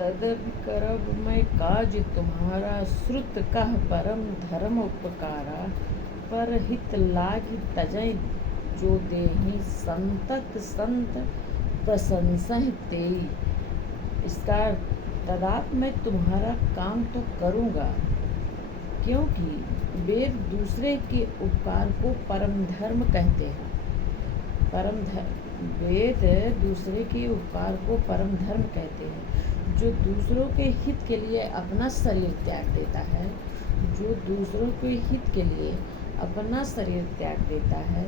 तदपि करब मैं काज तुम्हारा, श्रुत कह परम धर्म उपकारा। पर हित लागी तजै जो देहि, संतत संत प्रशंसा तेई। इसका तदाप मैं तुम्हारा काम तो करूँगा, क्योंकि वेद दूसरे के उपकार को परम धर्म कहते हैं। वेद दूसरे के उपकार को परम धर्म कहते हैं। जो दूसरों के हित के लिए अपना शरीर त्याग देता है, जो दूसरों के हित के लिए अपना शरीर त्याग देता है,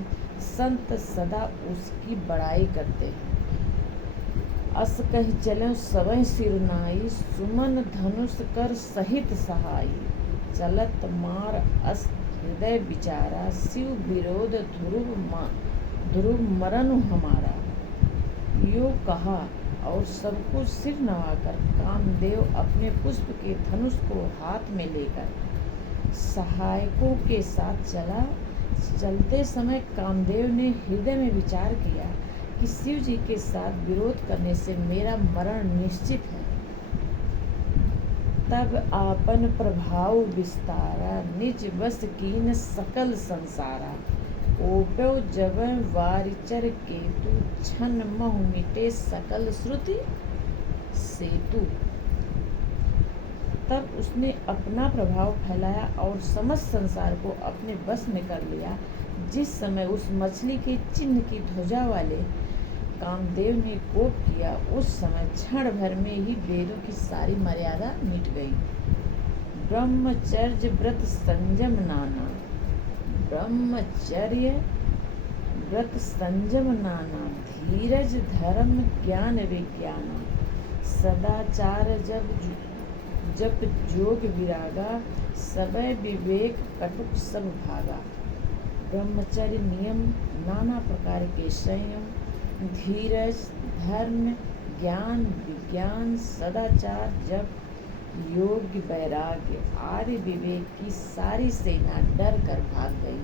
संत सदा उसकी बड़ाई करते हैं। अस कहि चलो सबय सिर नाई, सुमन धनुष कर सहित सहाई। चलत मार अस हृदय विचारा, शिव विरोध ध्रुव मरण हमारा। यो कहा और सबको सिर नवाकर कामदेव अपने पुष्प के धनुष को हाथ में लेकर सहायकों के साथ चला। चलते समय कामदेव ने हृदय में विचार किया कि शिव जी के साथ विरोध करने से मेरा मरण निश्चित है। तब आपन प्रभाव विस्तारा, निज बस कीन सकल संसारा। ओपो जब वारिचर केतु, छन महु मिटे सकल श्रुति सेतु। तब उसने अपना प्रभाव फैलाया और समस्त संसार को अपने बस में कर लिया। जिस समय उस मछली के चिन्ह की ध्वजा वाले कामदेव ने कोप किया, उस समय क्षण भर में ही वेदों की सारी मर्यादा मिट गई। ब्रह्मचर्य व्रत संयम नाना, ब्रह्मचर्य व्रत संयम नाना। धीरज धर्म ज्ञान विज्ञाना, सदाचार जप जोग विरागा। सबय विवेक कटुक सब भागा। ब्रह्मचर्य नियम, नाना प्रकार के संयम, धीरज धर्म ज्ञान विज्ञान, सदाचार जप योग्य वैराग्य, आर्य विवेक की सारी सेना डर कर भाग गई।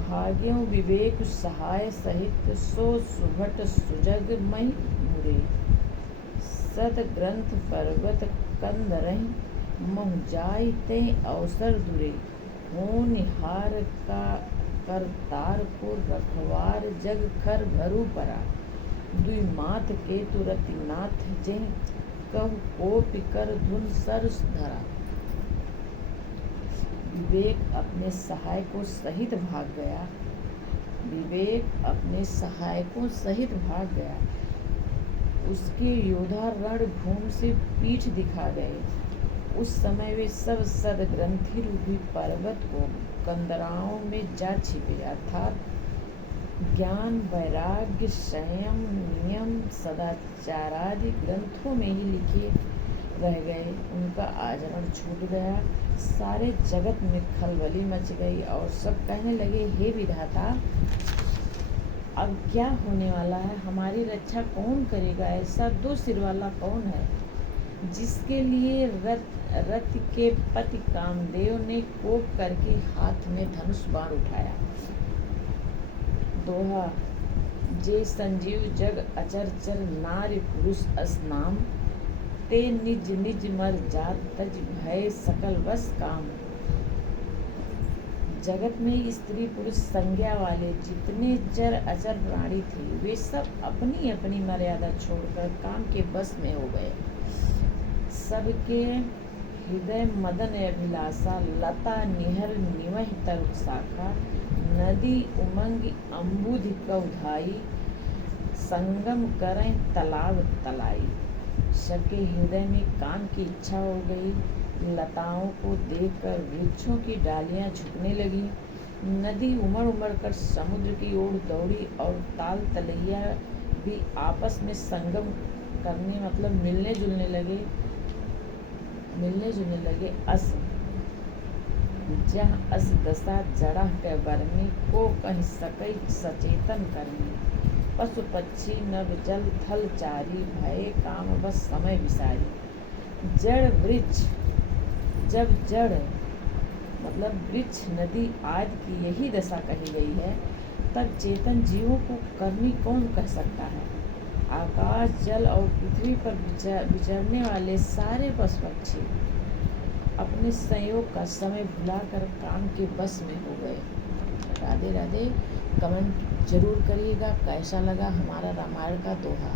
भाग्यों विवेक सहाय सहित, सो सुभट सुजग मई मुरे। सत ग्रंथ पर्वत कंद रही, महु जाय ते अवसर दुरे। हो निहार का करतारपुर, रखवार जग खर भरू परा। दुई माथ के तुरति नाथ, जय कहु कोपि कर धुन सरस धरा। विवेक अपने सहायकों सहित भाग गया। विवेक अपने सहायकों सहित भाग गया। उसके योद्धा रणभूमि से पीठ दिखा गए। उस समय वे सब सदग्रंथि रूपी पर्वत को कंदराओं में जा छिपे, अर्थात ज्ञान वैराग्य संयम नियम सदाचारादि ग्रंथों में ही लिखे रह गए। उनका आचरण छूट गया। सारे जगत में खलबली मच गई और सब कहने लगे, हे विधाता, अब क्या होने वाला है? हमारी रक्षा कौन करेगा? ऐसा दो सिर वाला कौन है जिसके लिए रति के पति कामदेव ने कोप करके हाथ में धनुष बाण उठाया। दोहा, जे संजीव जग अचर चर, नारी पुरुष अस नाम। ते निज निज मर जात, तज भय सकल वस काम। जगत में स्त्री पुरुष संज्ञा वाले जितने चर अचर प्राणी थे, वे सब अपनी अपनी मर्यादा छोड़कर काम के बस में हो गए। सबके हृदय मदन अभिलाषा, लता निहर निवह तरुक शाखा। नदी उमंग अम्बुधि कौधाई, संगम करें तालाब तलाई। सबके हृदय में काम की इच्छा हो गई। लताओं को देखकर वृक्षों की डालियां झुकने लगी। नदी उमड़ उमड़ कर समुद्र की ओर दौड़ी और ताल तलैया भी आपस में संगम करने मतलब मिलने जुलने लगे। अस जहाँ अस दशा जड़ा के बरनी, को कहीं सकई सचेतन करनी। पशु पक्षी नभ जल थल चारी, भय काम बस समय विसारी। जड़ वृक्ष, जब जड़ मतलब वृक्ष नदी आदि की यही दशा कही गई है, तब चेतन जीवों को करनी कौन कह सकता है? आकाश, जल और पृथ्वी पर विचरने वाले सारे पशु पक्षी अपने संयोग का समय भुलाकर काम के बस में हो गए। राधे राधे। कमेंट जरूर करिएगा कैसा लगा हमारा रामायण का दोहा।